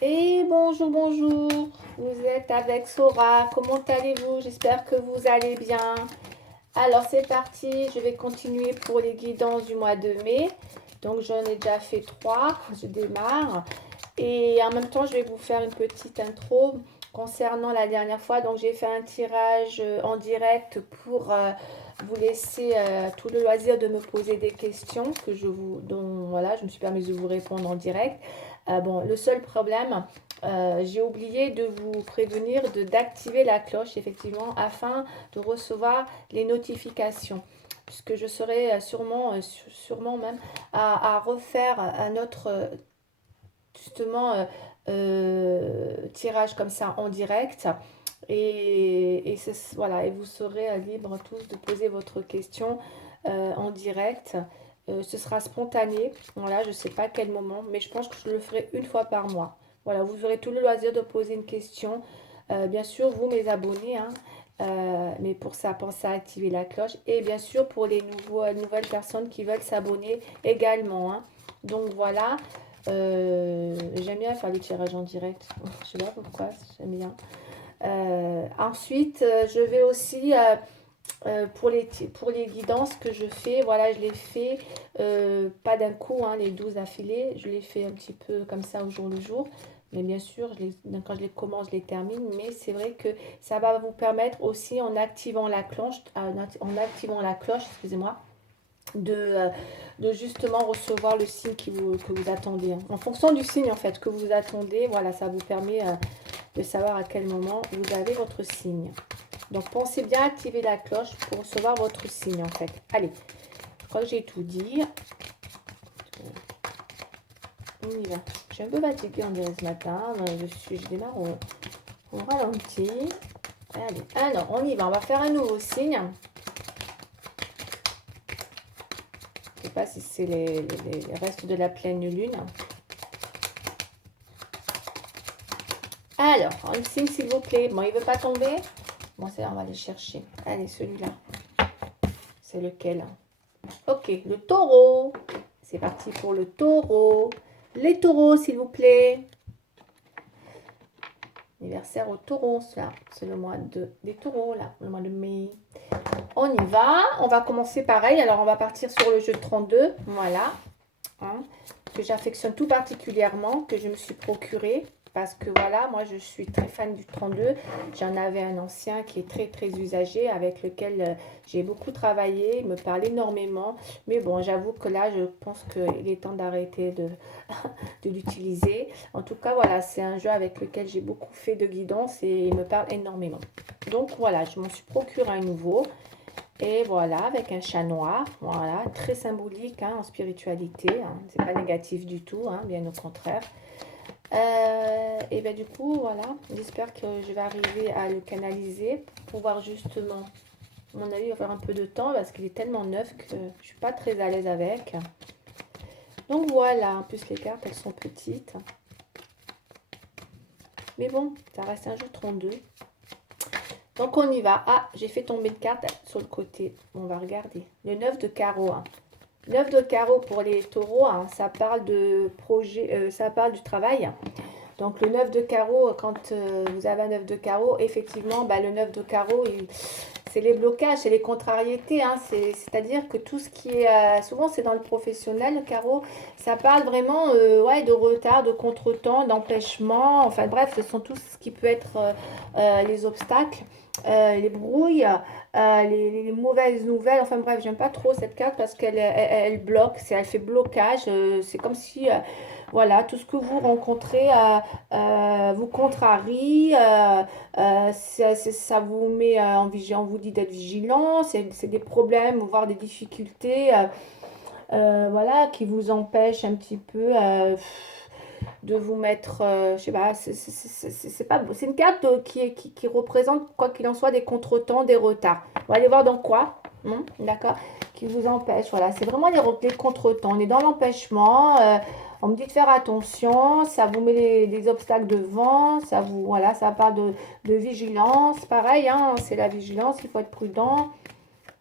Et bonjour, bonjour, vous êtes avec Sora, comment allez-vous? J'espère que vous allez bien. Alors c'est parti, je vais continuer pour les guidances du mois de mai. Donc j'en ai déjà fait trois, je démarre. Et en même temps, je vais vous faire une petite intro concernant la dernière fois. Donc j'ai fait un tirage en direct pour vous laisser tout le loisir de me poser des questions dont voilà, je me suis permise de vous répondre en direct. Bon, le seul problème, j'ai oublié de vous prévenir d'activer la cloche, effectivement, afin de recevoir les notifications. Puisque je serai sûrement même à refaire un autre, justement, tirage comme ça en direct. Voilà, et vous serez libre tous de poser votre question en direct. Ce sera spontané. Voilà, je ne sais pas à quel moment, mais je pense que je le ferai une fois par mois. Voilà, vous aurez tout le loisir de poser une question. Bien sûr, vous, mes abonnés, hein, mais pour ça, pensez à activer la cloche. Et bien sûr, pour les nouvelles personnes qui veulent s'abonner également, hein. Donc voilà, j'aime bien faire les tirages en direct. Je sais pas pourquoi, j'aime bien. Ensuite, je vais aussi pour les guidances que je fais, voilà, je les fais pas d'un coup, hein, les 12 affilés, je les fais un petit peu comme ça au jour le jour. Mais bien sûr, quand je les commence, je les termine. Mais c'est vrai que ça va vous permettre aussi en activant la cloche, excusez-moi, de, euh, de justement recevoir le signe que vous attendez, hein. En fonction du signe en fait que vous attendez, voilà, ça vous permet de savoir à quel moment vous avez votre signe. Donc pensez bien à activer la cloche pour recevoir votre signe en fait. Allez, je crois que j'ai tout dit. On y va. Je suis un peu fatiguée, on dirait ce matin. Je démarre au ralenti. Allez, alors on y va. On va faire un nouveau signe. Je ne sais pas si c'est les restes de la pleine lune. Alors, un signe s'il vous plaît. Bon, il ne veut pas tomber. Bon, c'est on va aller chercher. Allez, celui-là. C'est lequel? Ok, le taureau. C'est parti pour le taureau. Les taureaux, s'il vous plaît. Anniversaire au taureau, là. C'est le mois des taureaux, là. Le mois de mai. On y va. On va commencer pareil. Alors, on va partir sur le jeu de 32. Voilà. Hein, que j'affectionne tout particulièrement, que je me suis procuré. Parce que voilà, moi je suis très fan du 32. J'en avais un ancien qui est très très usagé, avec lequel j'ai beaucoup travaillé. Il me parle énormément. Mais bon, j'avoue que là, je pense qu'il est temps d'arrêter de l'utiliser. En tout cas, voilà, c'est un jeu avec lequel j'ai beaucoup fait de guidance et il me parle énormément. Donc voilà, je m'en suis procuré un nouveau. Et voilà, avec un chat noir, voilà, très symbolique, hein, en spiritualité, hein, c'est pas négatif du tout, hein, bien au contraire. Et bien du coup, voilà, j'espère que je vais arriver à le canaliser pour pouvoir justement, à mon avis, il va faire un peu de temps parce qu'il est tellement neuf que je suis pas très à l'aise avec. Donc voilà, en plus les cartes, elles sont petites. Mais bon, ça reste un jeu 32. Donc on y va. Ah, j'ai fait tomber une carte sur le côté. On va regarder. Le 9 de carreau, hein. 9 de carreau pour les taureaux, hein, ça parle de projet, ça parle du travail. Donc le 9 de carreau, quand vous avez un 9 de carreau, effectivement, bah, le 9 de carreau, c'est les blocages, c'est les contrariétés, hein, c'est-à-dire que tout ce qui est, souvent c'est dans le professionnel, le carreau, ça parle vraiment ouais, de retard, de contretemps, d'empêchement, enfin bref, ce sont tout ce qui peut être les obstacles, les brouilles, les mauvaises nouvelles, enfin bref, j'aime pas trop cette carte parce qu'elle bloque, elle fait blocage, c'est comme si... voilà, tout ce que vous rencontrez vous contrarie, ça vous met on vous dit d'être vigilant, c'est des problèmes, voire des difficultés, voilà, qui vous empêchent un petit peu de vous mettre, je sais pas, c'est pas, c'est une carte qui représente, quoi qu'il en soit, des contretemps, des retards. On va aller voir dans quoi, d'accord, qui vous empêche. Voilà, c'est vraiment les contretemps. On est dans l'empêchement. On me dit de faire attention, ça vous met les obstacles devant, ça vous, voilà, ça parle de vigilance. Pareil, hein, c'est la vigilance, il faut être prudent.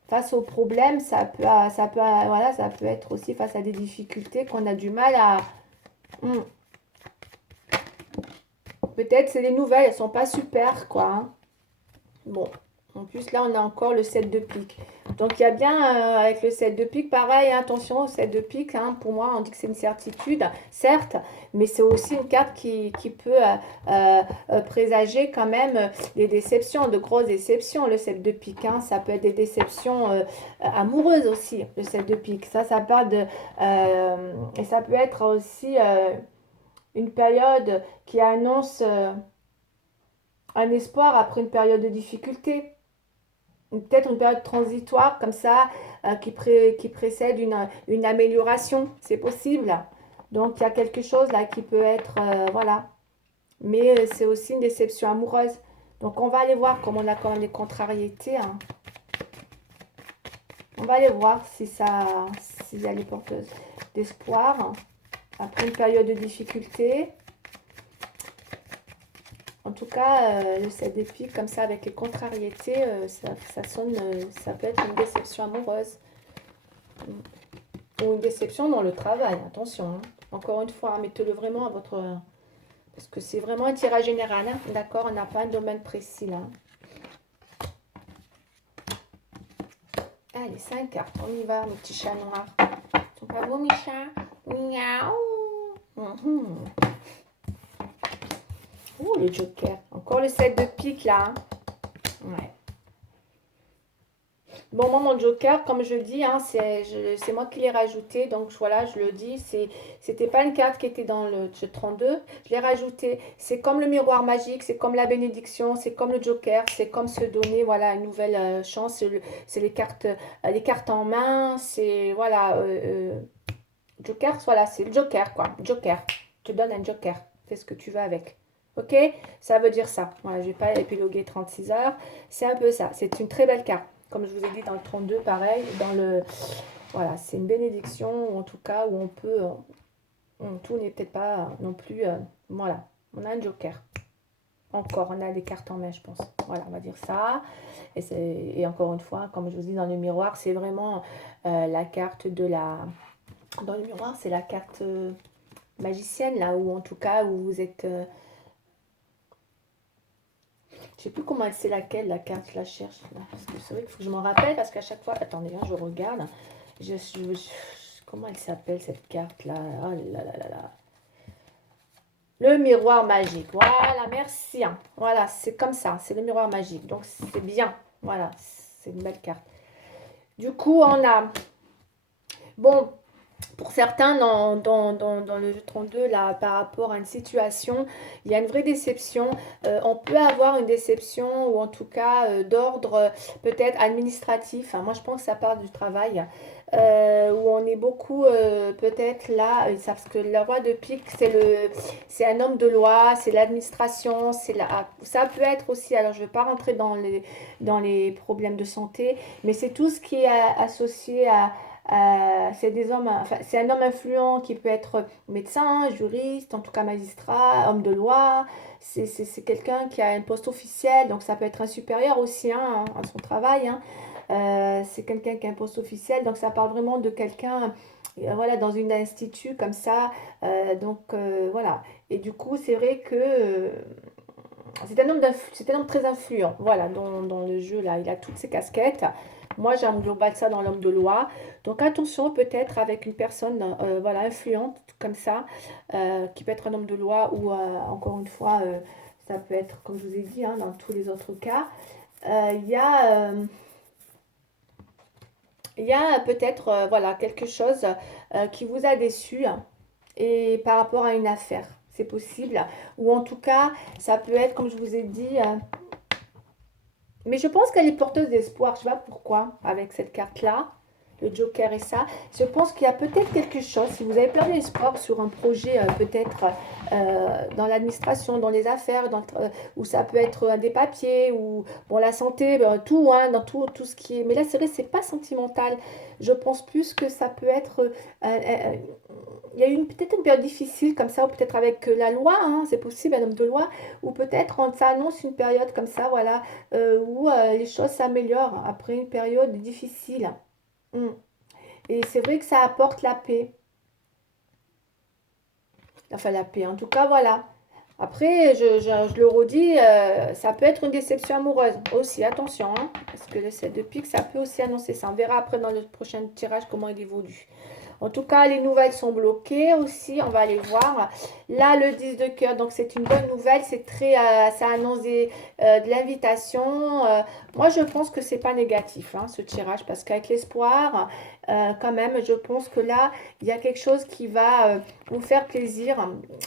Face aux problèmes, voilà, ça peut être aussi face à des difficultés qu'on a du mal à, peut-être c'est des nouvelles, elles sont pas super, quoi. Hein. Bon, en plus là, on a encore le 7 de pique. Donc il y a bien, avec le 7 de pique, pareil, hein, attention au 7 de pique. Hein, pour moi, on dit que c'est une certitude, certes, mais c'est aussi une carte qui peut présager quand même des déceptions, de grosses déceptions, le 7 de pique. Hein, ça peut être des déceptions amoureuses aussi, le 7 de pique. Ça parle de... et ça peut être aussi une période qui annonce un espoir après une période de difficulté. Peut-être une période transitoire comme ça qui précède une amélioration, c'est possible. Donc il y a quelque chose là qui peut être, voilà. Mais c'est aussi une déception amoureuse. Donc on va aller voir comme on a quand même des contrariétés. Hein. On va aller voir si elle est porteuse d'espoir après une période de difficulté. En tout cas, le 7 de pique, comme ça, avec les contrariétés, ça sonne, ça peut être une déception amoureuse. Ou une déception dans le travail, attention. Hein. Encore une fois, mettez-le vraiment à votre... Parce que c'est vraiment un tirage général, hein. D'accord? On n'a pas un domaine précis, là. Allez, 5 cartes, on y va, mes petits chats noirs. Ils sont pas beaux, mes chats? Miaou. Ouh, le joker. Encore le 7 de pique, là. Hein. Ouais. Bon, moi, mon joker, comme je dis, hein, c'est moi qui l'ai rajouté. Donc, voilà, je le dis. C'était pas une carte qui était dans le jeu 32. Je l'ai rajouté. C'est comme le miroir magique, c'est comme la bénédiction, c'est comme le joker, c'est comme se donner, voilà, une nouvelle chance. C'est les cartes en main. C'est, voilà, joker, voilà, c'est le joker, quoi. Joker. Je te donne un joker. Fais ce que tu veux avec. Ok? Ça veut dire ça. Voilà, je vais pas épiloguer 36 heures. C'est un peu ça. C'est une très belle carte. Comme je vous ai dit dans le 32, pareil. Dans le, voilà, c'est une bénédiction, ou en tout cas, où on peut... tout n'est peut-être pas non plus... voilà, on a un joker. Encore, on a des cartes en main, je pense. Voilà, on va dire ça. Et encore une fois, comme je vous dis, dans le miroir, c'est vraiment la carte de la... Dans le miroir, c'est la carte magicienne, là, ou en tout cas, où vous êtes... je sais plus comment c'est laquelle, la carte, je la cherche. Là, parce que c'est vrai qu'il faut que je m'en rappelle, parce qu'à chaque fois... Attendez, hein, je regarde. Comment elle s'appelle, cette carte-là? Oh là là là là. Le miroir magique. Voilà, merci. Hein. Voilà, c'est comme ça. C'est le miroir magique. Donc, c'est bien. Voilà, c'est une belle carte. Du coup, on a... Bon, pour certains, dans le jeu 32, là, par rapport à une situation, il y a une vraie déception. On peut avoir une déception, ou en tout cas d'ordre peut-être administratif. Hein. Moi, je pense que ça part du travail. Où on est beaucoup peut-être là, parce que le roi de pique, c'est un homme de loi, c'est l'administration, ça peut être aussi, alors je ne vais pas rentrer dans les problèmes de santé, mais c'est tout ce qui est associé c'est des hommes, enfin, c'est un homme influent qui peut être médecin, juriste, en tout cas magistrat, homme de loi. C'est quelqu'un qui a un poste officiel, donc ça peut être un supérieur aussi hein, à son travail. Hein. C'est quelqu'un qui a un poste officiel, donc ça parle vraiment de quelqu'un voilà, dans une institut comme ça. Donc voilà. Et du coup, c'est vrai que c'est un homme très influent. Voilà, dans le jeu là, il a toutes ses casquettes. Moi, j'englobe ça dans l'homme de loi. Donc attention, peut-être avec une personne voilà, influente comme ça, qui peut être un homme de loi ou encore une fois, ça peut être, comme je vous ai dit, hein, dans tous les autres cas. Il y a peut-être voilà, quelque chose qui vous a déçu hein, et par rapport à une affaire. C'est possible. Ou en tout cas, ça peut être, comme je vous ai dit, mais je pense qu'elle est porteuse d'espoir. Je ne sais pas pourquoi, avec cette carte-là, le Joker et ça. Je pense qu'il y a peut-être quelque chose. Si vous avez plein d'espoir sur un projet, peut-être dans l'administration, dans les affaires, où ça peut être des papiers, ou bon, la santé, ben, tout, hein, dans tout ce qui est. Mais là, c'est vrai, c'est pas sentimental. Je pense plus que ça peut être. Il y a eu peut-être une période difficile comme ça, ou peut-être avec la loi, hein, c'est possible, un homme de loi, ou peut-être ça annonce une période comme ça, voilà, où les choses s'améliorent après une période difficile. Mm. Et c'est vrai que ça apporte la paix. Enfin, la paix, en tout cas, voilà. Après, je le redis, ça peut être une déception amoureuse aussi, attention, hein, parce que le 7 de pique, ça peut aussi annoncer ça. On verra après dans le prochain tirage comment il évolue. En tout cas, les nouvelles sont bloquées aussi, on va aller voir. Là, le 10 de cœur, donc c'est une bonne nouvelle, c'est très, ça annonce de l'invitation. Moi, je pense que c'est pas négatif, hein, ce tirage, parce qu'avec l'espoir, quand même, je pense que là, il y a quelque chose qui va vous faire plaisir,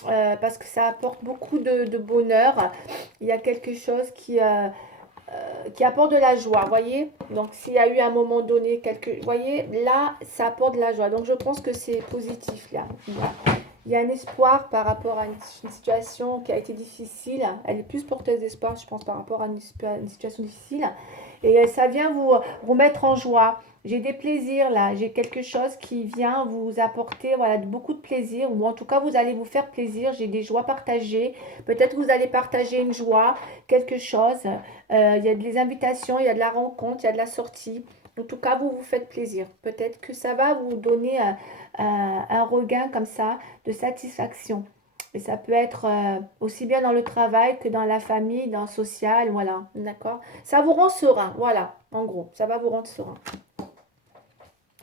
parce que ça apporte beaucoup de bonheur. Il y a quelque chose qui apporte de la joie, voyez. Donc, s'il y a eu à un moment donné quelque... voyez, là, ça apporte de la joie. Donc, je pense que c'est positif, là. Il y a un espoir par rapport à une situation qui a été difficile. Elle est plus porteuse d'espoir, je pense, par rapport à une situation difficile. Et ça vient vous mettre en joie. J'ai des plaisirs là, j'ai quelque chose qui vient vous apporter voilà, beaucoup de plaisir, ou en tout cas vous allez vous faire plaisir, j'ai des joies partagées. Peut-être que vous allez partager une joie, quelque chose. Il y a des invitations, il y a de la rencontre, il y a de la sortie. En tout cas, vous vous faites plaisir. Peut-être que ça va vous donner un regain comme ça de satisfaction. Et ça peut être aussi bien dans le travail que dans la famille, dans le social, voilà, d'accord? Ça vous rend serein, voilà, en gros, ça va vous rendre serein.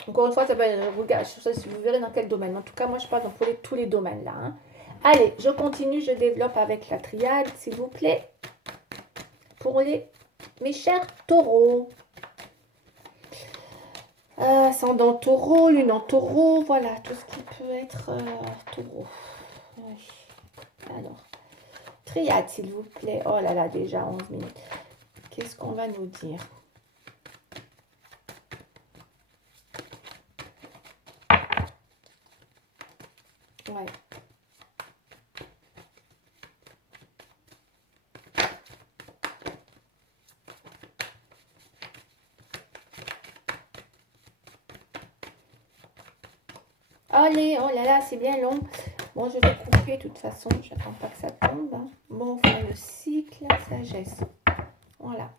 Encore une fois, ça va, je sais si vous verrez dans quel domaine. En tout cas, moi, je parle dans tous les domaines là, hein. Allez, je continue, je développe avec la triade, s'il vous plaît, pour mes chers taureaux. Ascendant taureau, lune en taureau, voilà, tout ce qui peut être taureau. Oui. Alors, triade, s'il vous plaît. Oh là là, déjà 11 minutes. Qu'est-ce qu'on va nous dire? Ouais. Allez, oh là là, c'est bien long. Bon, je vais couper de toute façon. J'attends pas que ça tombe, hein. Bon, on fait le cycle, sagesse. Voilà.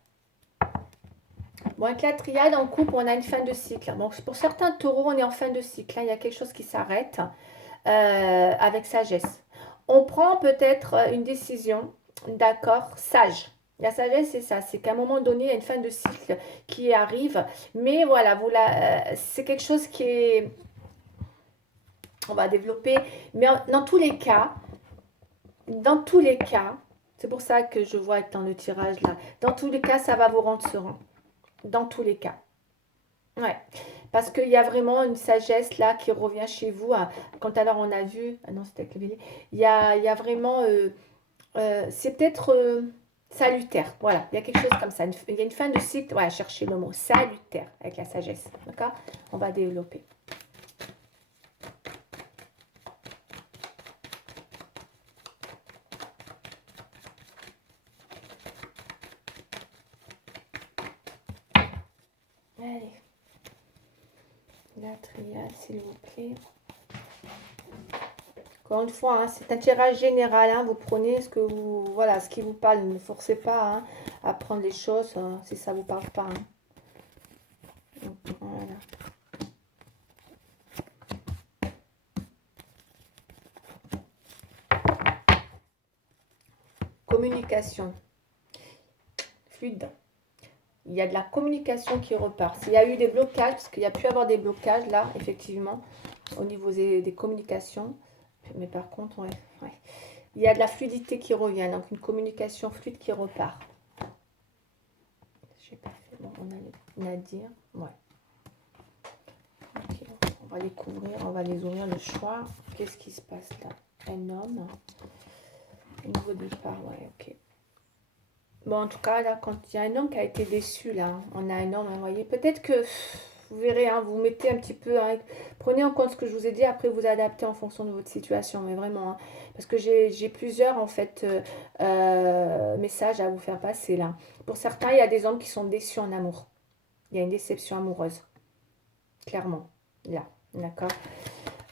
Bon, avec la triade en couple, on a une fin de cycle. Donc, pour certains taureaux, on est en fin de cycle, hein. Il y a quelque chose qui s'arrête avec sagesse. On prend peut-être une décision, d'accord, sage. La sagesse, c'est ça, c'est qu'à un moment donné, il y a une fin de cycle qui arrive, mais voilà, c'est quelque chose qui est, on va développer, mais dans tous les cas, c'est pour ça que je vois dans le tirage là, dans tous les cas, ça va vous rendre serein, dans tous les cas. Ouais, parce qu'il y a vraiment une sagesse là qui revient chez vous, hein. Quand alors on a vu, ah non, c'était avec le bélier, il y a vraiment, c'est peut-être salutaire, voilà, il y a quelque chose comme ça, il y a une fin de cycle, ouais, chercher le mot, salutaire, avec la sagesse, d'accord? On va développer. Allez, la triade, s'il vous plaît. Encore une fois, hein, c'est un tirage général, hein, vous prenez ce que vous, voilà, ce qui vous parle, ne forcez pas, hein, à prendre les choses si ça ne vous parle pas, hein. Donc, voilà. Communication fluide. Il y a de la communication qui repart. S'il y a eu des blocages, parce qu'il y a pu y avoir des blocages là, effectivement, au niveau des communications. Mais par contre, ouais, ouais. Il y a de la fluidité qui revient, donc une communication fluide qui repart. Je n'ai pas fait. Bon, on a à dire. Ouais. Okay. On va les couvrir, on va les ouvrir le choix. Qu'est-ce qui se passe là? Un homme. Au niveau départ, ouais, ok. Bon, en tout cas, là, quand il y a un homme qui a été déçu, là, on a un homme, vous voyez, peut-être que, vous verrez, hein, vous mettez un petit peu, hein, prenez en compte ce que je vous ai dit, après vous adaptez en fonction de votre situation, mais vraiment, hein, parce que j'ai plusieurs, en fait, messages à vous faire passer, là. Pour certains, il y a des hommes qui sont déçus en amour. Il y a une déception amoureuse, clairement, là, d'accord.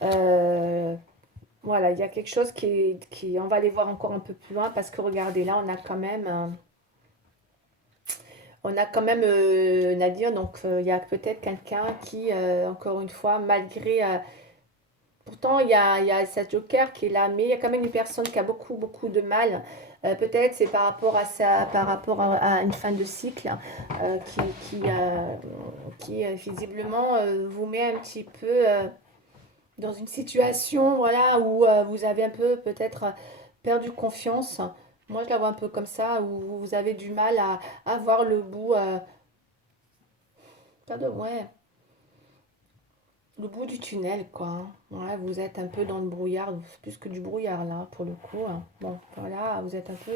Euh, voilà, il y a quelque chose on va aller voir encore un peu plus loin, parce que regardez, là, on a quand même Nadir, donc il y a peut-être quelqu'un qui, encore une fois, malgré Pourtant, il y a cette joker qui est là, mais il y a quand même une personne qui a beaucoup, beaucoup de mal. Peut-être c'est par rapport à ça, par rapport à une fin de cycle qui visiblement vous met un petit peu dans une situation voilà, où vous avez un peu peut-être perdu confiance. Moi, je la vois un peu comme ça, où vous avez du mal à voir le bout. Pardon, ouais. Le bout du tunnel, quoi. Hein. Ouais, vous êtes un peu dans le brouillard, plus que du brouillard là, pour le coup. Hein. Bon, voilà, vous êtes un peu.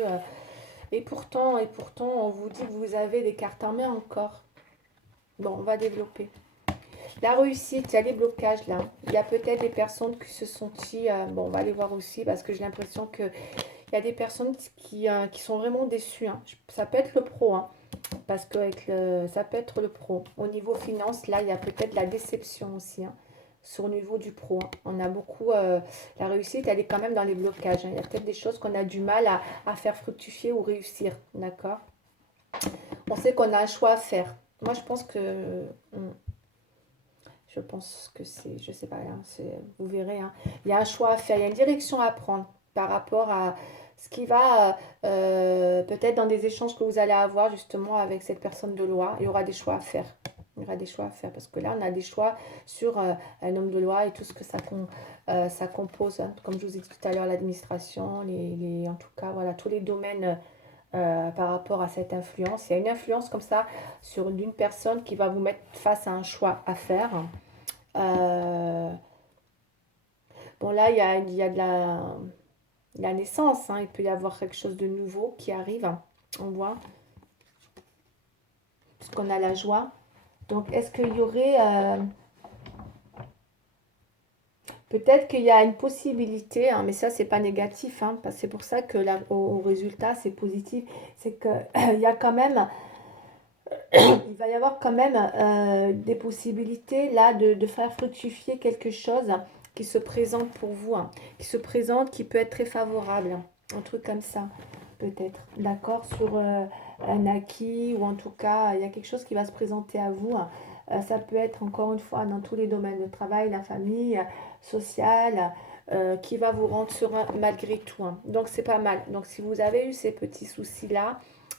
Et pourtant, on vous dit que vous avez des cartes en main encore. Bon, on va développer. La réussite, il y a des blocages là. Il y a peut-être des personnes qui se sont dit. Bon, on va les voir aussi parce que j'ai l'impression qu'il y a des personnes qui sont vraiment déçues. Hein. Ça peut être le pro, hein, parce que ça peut être le pro. Au niveau finance, là, il y a peut-être la déception aussi. Hein, sur le niveau du pro. Hein. On a beaucoup. La réussite, elle est quand même dans les blocages. Hein. Il y a peut-être des choses qu'on a du mal à faire fructifier ou réussir. D'accord. On sait qu'on a un choix à faire. Moi, je pense que c'est. Je sais pas, hein, vous verrez. Hein. Il y a un choix à faire. Il y a une direction à prendre par rapport à ce qui va peut-être dans des échanges que vous allez avoir justement avec cette personne de loi. Il y aura des choix à faire. Il y aura des choix à faire parce que là, on a des choix sur un homme de loi et tout ce que ça compose. Hein. Comme je vous ai dit tout à l'heure, l'administration, en tout cas, voilà, tous les domaines par rapport à cette influence. Il y a une influence comme ça sur une personne qui va vous mettre face à un choix à faire. Euh, bon, là, il y a de la naissance. Hein. Il peut y avoir quelque chose de nouveau qui arrive. On voit, puisqu'on a la joie. Donc, est-ce qu'il y aurait peut-être qu'il y a une possibilité, hein, mais ça, c'est pas négatif, hein, c'est pour ça que là, au résultat, c'est positif. C'est qu'il y a quand même, il va y avoir quand même des possibilités là de faire fructifier quelque chose qui se présente pour vous, hein, qui se présente, qui peut être très favorable, hein, un truc comme ça, peut-être, d'accord, sur un acquis ou en tout cas, il y a quelque chose qui va se présenter à vous. Hein. Ça peut être encore une fois dans tous les domaines, le travail, la famille, social, qui va vous rendre serein malgré tout. Hein. Donc c'est pas mal. Donc si vous avez eu ces petits soucis-là,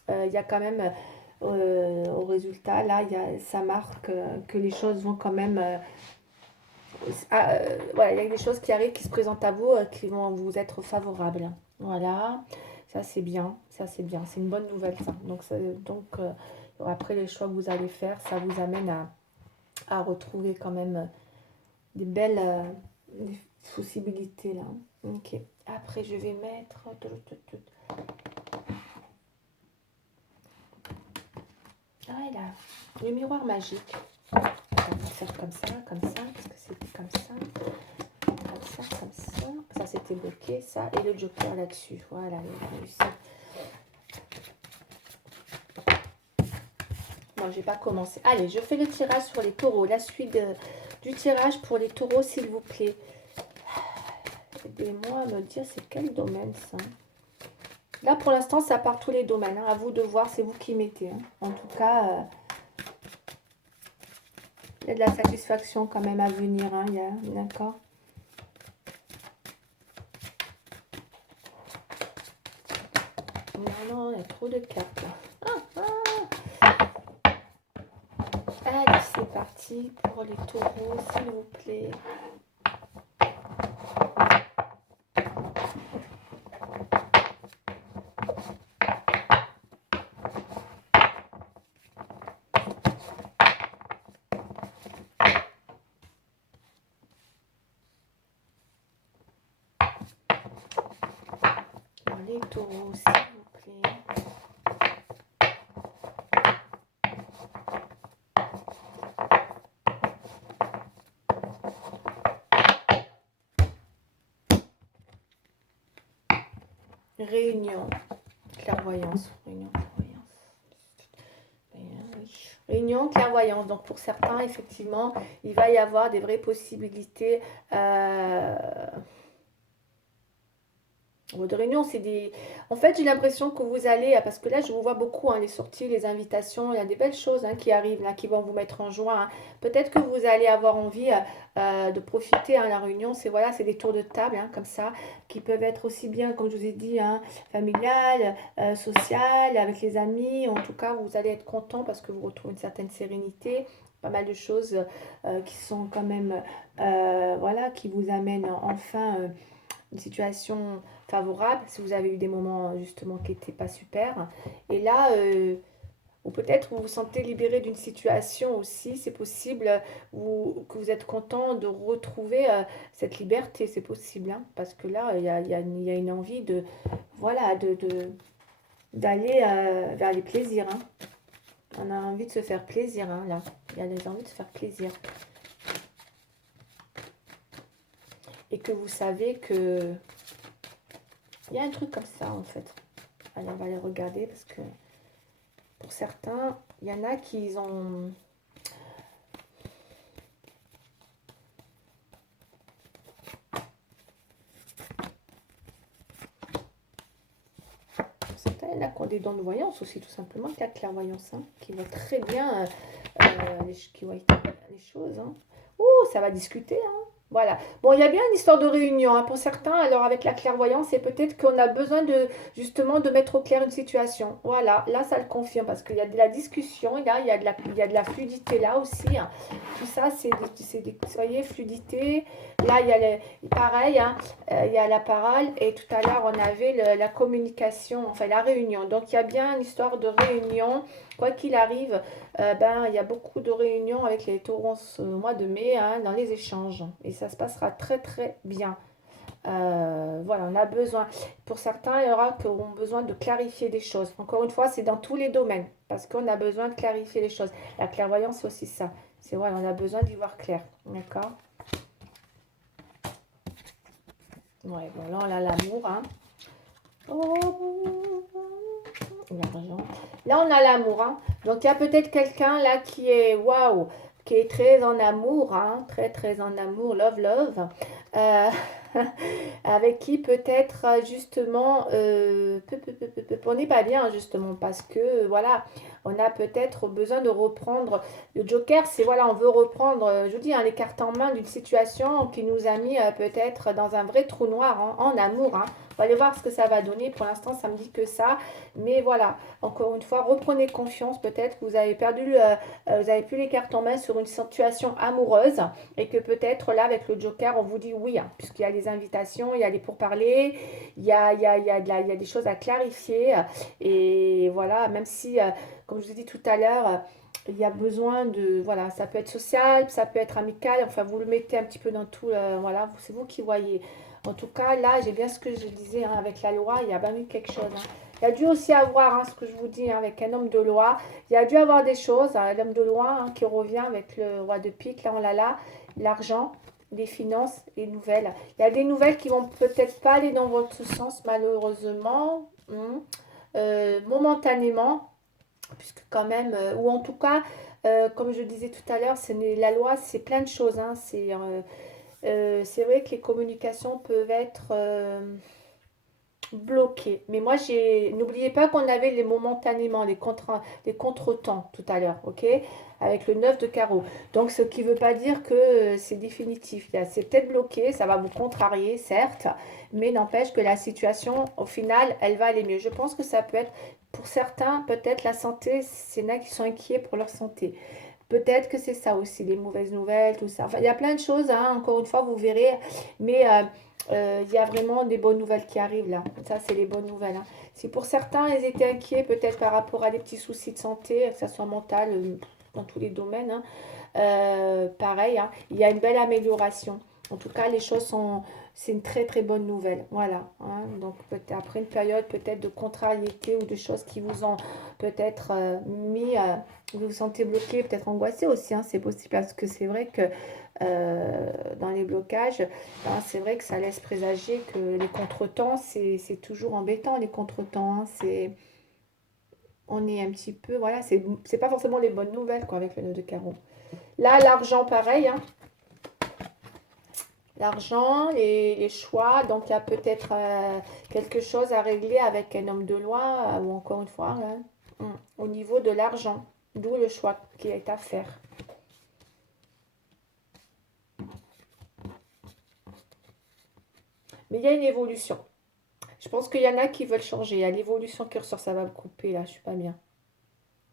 il y a quand même au résultat, là, ça marque que les choses vont quand même. Voilà, il y a des choses qui arrivent, qui se présentent à vous, qui vont vous être favorables. Voilà, ça c'est bien, ça c'est bien, c'est une bonne nouvelle ça. Donc, après les choix que vous allez faire, ça vous amène à retrouver quand même des belles des possibilités là. Ok, après je vais mettre. Ah, là, le miroir magique. On va faire comme ça, parce que c'est comme ça, comme ça, comme ça. Ça, c'était bloqué, ça. Et le joker là-dessus. Voilà, il réussi. Bon, j'ai pas commencé. Allez, je fais le tirage sur les taureaux. La suite du tirage pour les taureaux, s'il vous plaît. Aidez-moi à me dire c'est quel domaine, ça. Là, pour l'instant, ça part tous les domaines. Hein. À vous de voir, c'est vous qui mettez. Hein. En tout cas... il y a de la satisfaction quand même à venir, hein, d'accord. Non, il y a trop de cartes là. Allez, c'est parti pour les taureaux, s'il vous plaît. Les taureaux, s'il vous plaît. Réunion, clairvoyance. Réunion, clairvoyance. Donc pour certains, effectivement, il va y avoir des vraies possibilités Votre réunion, c'est des... En fait, j'ai l'impression que vous allez... Parce que là, je vous vois beaucoup, hein, les sorties, les invitations. Il y a des belles choses hein, qui arrivent, là, qui vont vous mettre en joie. Hein. Peut-être que vous allez avoir envie de profiter. Hein, la réunion, c'est voilà, c'est des tours de table, hein, comme ça, qui peuvent être aussi bien, comme je vous ai dit, hein, familiales, sociales, avec les amis. En tout cas, vous allez être content parce que vous retrouvez une certaine sérénité. Pas mal de choses qui sont quand même... voilà, qui vous amènent enfin une situation favorable, si vous avez eu des moments justement qui n'étaient pas super. Et là, ou peut-être vous vous sentez libéré d'une situation aussi, c'est possible, ou que vous êtes content de retrouver cette liberté, c'est possible, hein, parce que là, il y a une envie de, voilà, d'aller vers les plaisirs. Hein. On a envie de se faire plaisir, hein, là. Il y a des envies de se faire plaisir. Et que vous savez que... Il y a un truc comme ça, en fait. Allez, on va aller regarder parce que pour certains, il y en a qui ont... Certains, il y en a qui ont des dons de voyance aussi, tout simplement, qui a la clairvoyance, hein, qui voient très bien qui voient les choses. Hein. Oh, ça va discuter, hein. Voilà. Bon, il y a bien une histoire de réunion hein, pour certains. Alors, avec la clairvoyance, c'est peut-être qu'on a besoin de justement de mettre au clair une situation. Voilà, là, ça le confirme parce qu'il y a de la discussion, il y a de la, il y a de la fluidité là aussi. Hein. Tout ça, vous voyez, fluidité. Là, il y a pareil, hein, il y a la parole et tout à l'heure, on avait la communication, enfin la réunion. Donc, il y a bien une histoire de réunion. Quoi qu'il arrive, ben, il y a beaucoup de réunions avec les taureaux au mois de mai hein, dans les échanges. Et ça se passera très très bien. Voilà, on a besoin. Pour certains, il y aura qui auront besoin de clarifier des choses. Encore une fois, c'est dans tous les domaines. Parce qu'on a besoin de clarifier les choses. La clairvoyance, c'est aussi ça. C'est voilà, on a besoin d'y voir clair. D'accord. Ouais, bon, là, on a l'amour. Hein. Oh, l'argent. Là, on a l'amour. Hein. Donc, il y a peut-être quelqu'un là qui est waouh, qui est très en amour, hein, très très en amour, love, love, euh, avec qui peut-être justement, on n'est pas bien justement parce que voilà, on a peut-être besoin de reprendre. Le Joker, c'est voilà, on veut reprendre, je vous dis, hein, les cartes en main d'une situation qui nous a mis peut-être dans un vrai trou noir hein, en amour. Hein. On va aller voir ce que ça va donner. Pour l'instant, ça me dit que ça. Mais voilà, encore une fois, reprenez confiance. Peut-être que vous avez perdu, vous avez plus les cartes en main sur une situation amoureuse et que peut-être là, avec le Joker, on vous dit oui, hein, puisqu'il y a les invitations, il y a les pourparlers, il y a des choses à clarifier. Et voilà, même si, comme je vous ai dit tout à l'heure, il y a besoin de, voilà, ça peut être social, ça peut être amical, enfin vous le mettez un petit peu dans tout, voilà, c'est vous qui voyez. En tout cas, là, j'ai bien ce que je disais hein, avec la loi, il y a bien eu quelque chose. Hein. Il y a dû aussi avoir, hein, ce que je vous dis, hein, avec un homme de loi, il y a dû avoir des choses, hein, l'homme de loi hein, qui revient avec le roi de pique, là on l'a là, l'argent, les finances, les nouvelles. Il y a des nouvelles qui vont peut-être pas aller dans votre sens, malheureusement, momentanément, puisque quand même, ou en tout cas, comme je disais tout à l'heure, la loi, c'est plein de choses. Hein, c'est vrai que les communications peuvent être bloquées. Mais moi, n'oubliez pas qu'on avait les momentanément, les contretemps tout à l'heure, ok? Avec le 9 de carreau. Donc, ce qui ne veut pas dire que c'est définitif. C'est peut-être bloqué, ça va vous contrarier, certes, mais n'empêche que la situation, au final, elle va aller mieux. Je pense que ça peut être, pour certains, peut-être la santé, c'est là qui sont inquiets pour leur santé. Peut-être que c'est ça aussi, les mauvaises nouvelles, tout ça. Enfin, il y a plein de choses, hein, encore une fois, vous verrez. Mais il y a vraiment des bonnes nouvelles qui arrivent là. Ça, c'est les bonnes nouvelles. Hein. Si pour certains, ils étaient inquiets peut-être par rapport à des petits soucis de santé, que ce soit mental, dans tous les domaines, hein, pareil, hein, il y a une belle amélioration. En tout cas, les choses sont... C'est une très très bonne nouvelle. Voilà. Hein. Donc, après une période peut-être de contrariété ou de choses qui vous ont peut-être mis... vous vous sentez bloqué, peut-être angoissé aussi, hein, c'est possible parce que c'est vrai que dans les blocages, ben, c'est vrai que ça laisse présager que les contretemps, c'est toujours embêtant les contretemps. Hein, on est un petit peu, voilà, c'est pas forcément les bonnes nouvelles quoi, avec le nœud de carreau. Là, l'argent, pareil. Hein, l'argent, les choix. Donc, il y a peut-être quelque chose à régler avec un homme de loi ou encore une fois, hein, au niveau de l'argent. D'où le choix qui est à faire. Mais il y a une évolution. Je pense qu'il y en a qui veulent changer. Il y a l'évolution qui ressort. Ça va me couper là, je suis pas bien.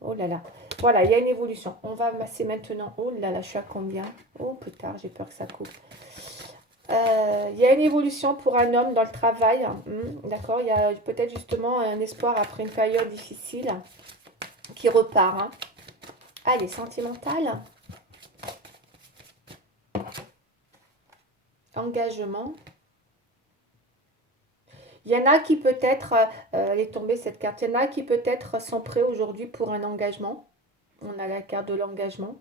Oh là là. Voilà, il y a une évolution. On va masser maintenant. Oh là là, je suis à combien? Oh, plus tard, j'ai peur que ça coupe. Il y a une évolution pour un homme dans le travail. D'accord, il y a peut-être justement un espoir après une période difficile qui repart. Hein. Ah, elle est sentimentale. Engagement. Il y en a qui peut-être, elle est tombée cette carte, il y en a qui peut-être sont prêts aujourd'hui pour un engagement. On a la carte de l'engagement.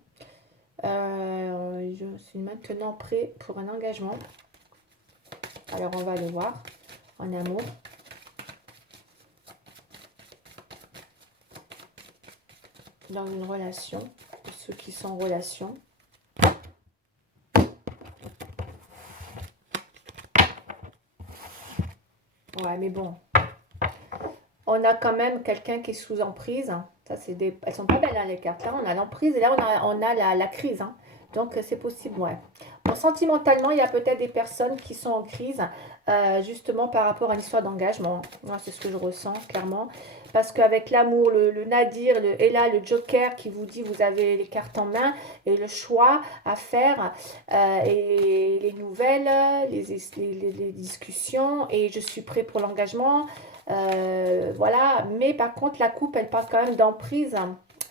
Je suis maintenant prêt pour un engagement. Alors on va le voir en amour. Dans une relation, pour ceux qui sont en relation. Ouais, mais bon. On a quand même quelqu'un qui est sous emprise. Ça, c'est des... Elles sont pas belles, hein, les cartes. Là, on a l'emprise et là, on a la crise. Hein. Donc, c'est possible, ouais. Bon, sentimentalement, il y a peut-être des personnes qui sont en crise, justement par rapport à l'histoire d'engagement. Moi, c'est ce que je ressens, clairement. Parce qu'avec l'amour, le nadir, et là, le joker qui vous dit vous avez les cartes en main et le choix à faire, et les nouvelles, les discussions, et je suis prêt pour l'engagement. Voilà, mais par contre, la coupe, elle parle quand même d'emprise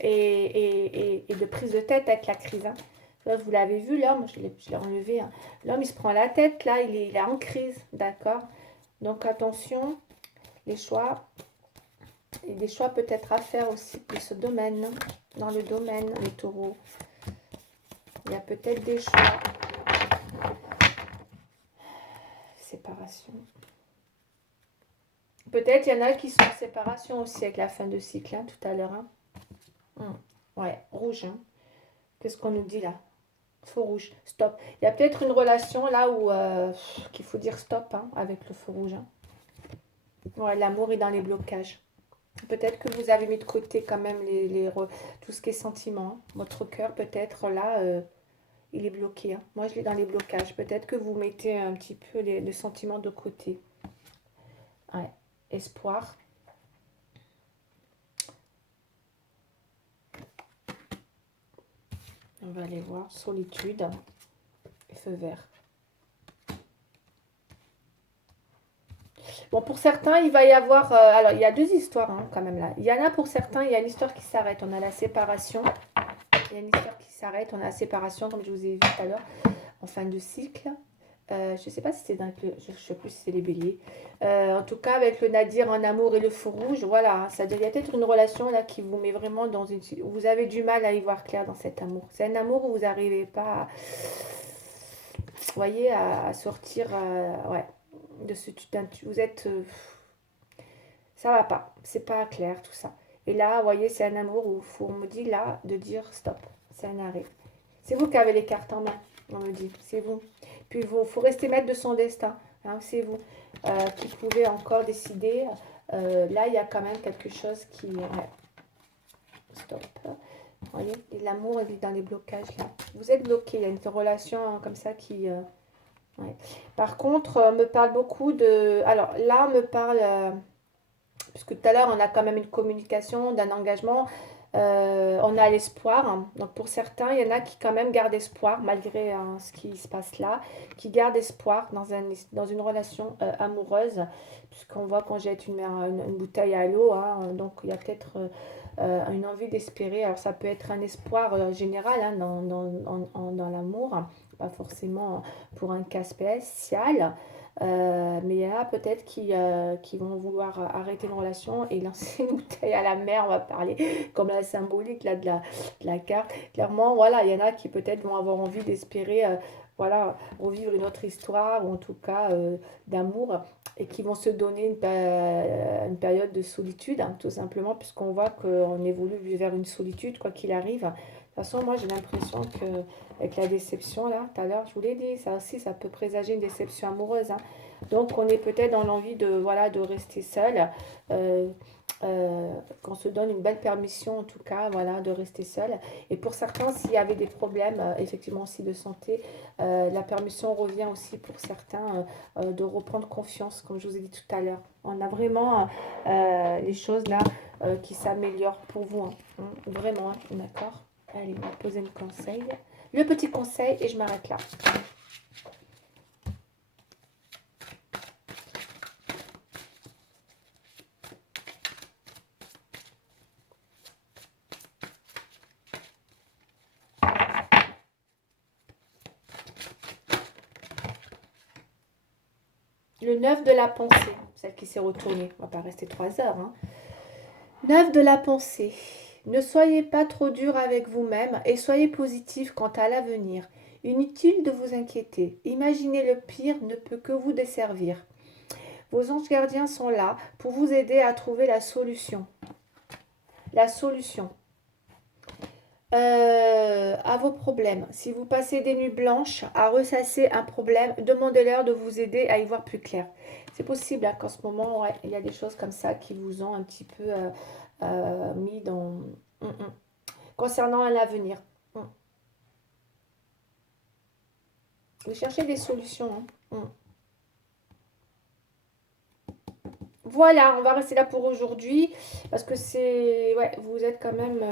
et de prise de tête avec la crise. Hein. Là, vous l'avez vu, l'homme, je l'ai enlevé. Hein. L'homme, il se prend la tête, là, il est en crise, d'accord? Donc, attention, les choix, et des choix peut-être à faire aussi pour ce domaine, dans le domaine, les taureaux. Il y a peut-être des choix. Séparation. Peut-être il y en a qui sont en séparation aussi avec la fin de cycle, hein, tout à l'heure. Hein. Ouais, rouge. Hein. Qu'est-ce qu'on nous dit là? Feu rouge, stop. Il y a peut-être une relation là où qu'il faut dire stop hein, avec le feu rouge. Hein. Ouais, l'amour est dans les blocages. Peut-être que vous avez mis de côté quand même tout ce qui est sentiment. Hein. Votre cœur peut-être là, il est bloqué. Hein. Moi, je l'ai dans les blocages. Peut-être que vous mettez un petit peu le sentiment de côté. Ouais. Espoir. On va aller voir. Solitude. Et feu vert. Bon, pour certains, il va y avoir... alors, il y a deux histoires hein, quand même là. Il y en a pour certains, il y a une histoire qui s'arrête. On a la séparation. Il y a une histoire qui s'arrête. On a la séparation, comme je vous ai vu tout à l'heure, en fin de cycle. Je ne sais pas si c'est dans je ne sais plus si c'est les béliers. En tout cas, avec le nadir en amour et le feu rouge, voilà. Ça, il y a peut-être une relation là qui vous met vraiment dans une... Vous avez du mal à y voir clair dans cet amour. C'est un amour où vous n'arrivez pas, vous voyez, à sortir... ouais. De ce vous êtes ça va pas, c'est pas clair tout ça. Et là, vous voyez, c'est un amour où on me dit là de dire stop, c'est un arrêt. C'est vous qui avez les cartes en main, on me dit, c'est vous. Puis il faut rester maître de son destin, hein, c'est vous qui pouvez encore décider. Là, il y a quand même quelque chose qui... Ouais. Stop. Vous voyez, l'amour est dans les blocages là. Vous êtes bloqué, il y a une relation comme ça qui... Ouais. Par contre, me parle beaucoup de... Alors là, me parle... puisque tout à l'heure, on a quand même une communication, d'un engagement. On a l'espoir. Hein. Donc pour certains, il y en a qui quand même gardent espoir, malgré hein, ce qui se passe là, qui gardent espoir dans une relation amoureuse, puisqu'on voit qu'on jette une bouteille à l'eau. Hein, donc il y a peut-être une envie d'espérer. Alors ça peut être un espoir général hein, dans l'amour, pas forcément pour un cas spécial. Mais il y en a peut-être qui vont vouloir arrêter une relation et lancer une bouteille à la mer, on va parler comme la symbolique là, de la carte. Clairement, voilà, il y en a qui peut-être vont avoir envie d'espérer voilà, revivre une autre histoire ou en tout cas d'amour et qui vont se donner une période de solitude, hein, tout simplement, puisqu'on voit qu'on évolue vers une solitude, quoi qu'il arrive. façon, moi, j'ai l'impression que avec la déception, là, tout à l'heure, je vous l'ai dit, ça aussi, ça peut présager une déception amoureuse, hein. Donc, on est peut-être dans l'envie de, voilà, de rester seul. Euh, qu'on se donne une belle permission, en tout cas, voilà, de rester seul. Et pour certains, s'il y avait des problèmes, effectivement, aussi de santé, la permission revient aussi pour certains de reprendre confiance, comme je vous ai dit tout à l'heure. On a vraiment les choses là qui s'améliorent pour vous, hein. Vraiment, hein, d'accord? Allez, on va poser le conseil. Le petit conseil et je m'arrête là. Le 9 de la pensée, celle qui s'est retournée. On va pas rester 3 heures, hein. 9 de la pensée. Ne soyez pas trop dur avec vous-même et soyez positif quant à l'avenir. Inutile de vous inquiéter. Imaginer le pire ne peut que vous desservir. Vos anges gardiens sont là pour vous aider à trouver la solution. La solution à vos problèmes. Si vous passez des nuits blanches à ressasser un problème, demandez-leur de vous aider à y voir plus clair. C'est possible hein, qu'en ce moment, ouais, il y a des choses comme ça qui vous ont un petit peu mis dans... Concernant l'avenir. Vous cherchez des solutions. Hein. Voilà, on va rester là pour aujourd'hui parce que c'est... Ouais, vous êtes quand même...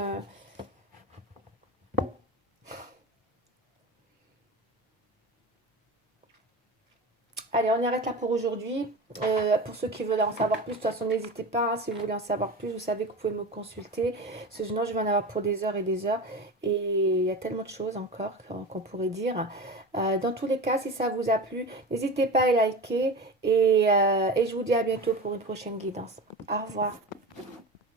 Allez, on arrête là pour aujourd'hui. Pour ceux qui veulent en savoir plus, de toute façon, n'hésitez pas. Hein, si vous voulez en savoir plus, vous savez que vous pouvez me consulter. Sinon, je vais en avoir pour des heures et des heures. Et il y a tellement de choses encore qu'on pourrait dire. Dans tous les cas, si ça vous a plu, n'hésitez pas à liker. Et je vous dis à bientôt pour une prochaine guidance. Au revoir.